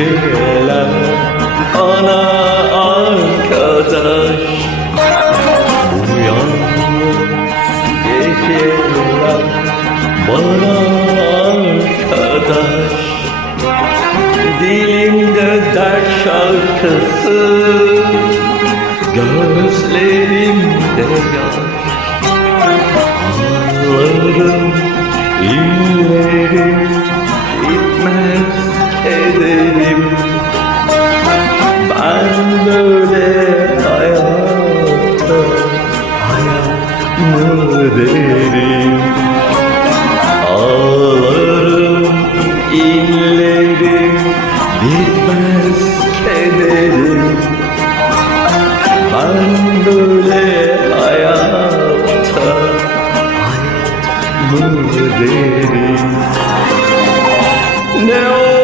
geceler ana arkadaş. Bu yalnız geceler bana arkadaş. Dilimde der şarkısı Gözlerimde yaş Ağlarım inlerim Bitmez kederim. Ben böyle hayata Hayat mı derim? Ne olur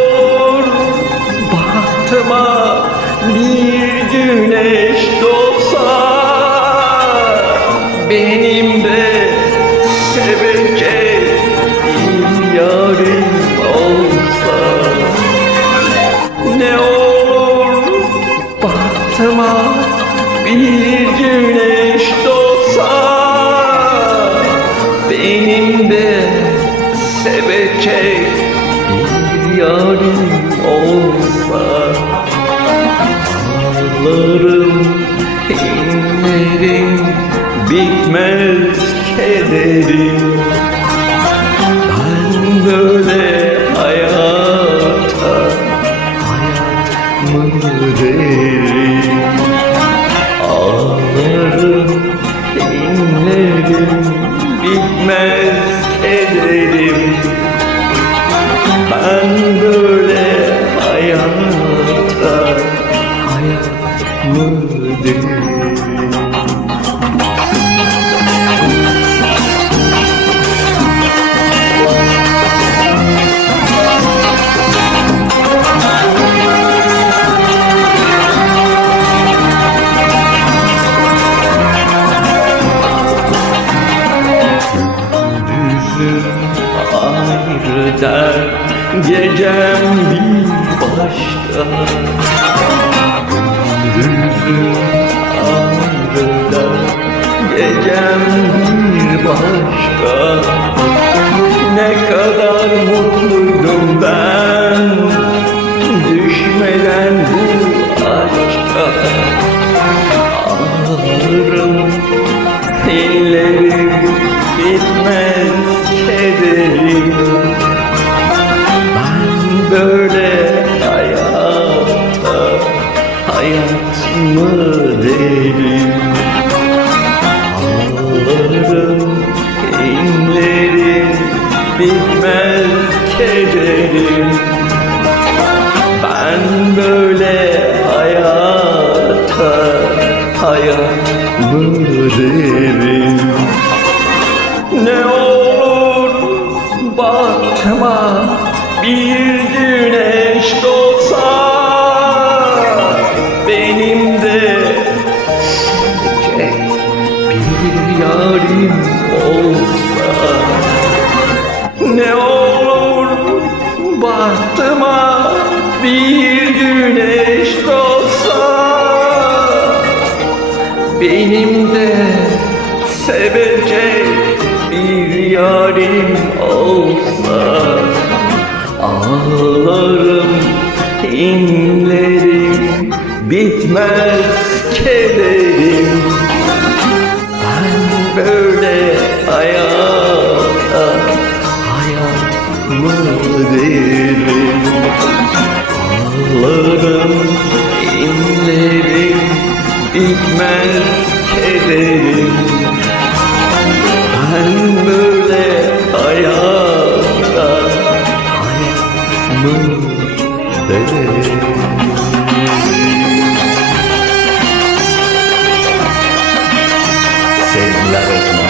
güneş doğsa Benim de sevecek bir yarim olsa Ağlarım, inlerim, bitmez kederim inlerim, bitmez kederim. Ben böyle hayata, hayat mı derim der Gecem bir başka. Gündüzüm ayrı der Gecem bir başka. Ne kadar mutluydum ben bitmez kederim. Ben böyle hayata hayat derim Ne olur bakma bir Benim de sevecek bir yarim olsa Ağlarım, inlerim, bitmez kederim. Ben böyle bitmez kederim Ben böyle hayata hayat mı derim. Sevgiler olsun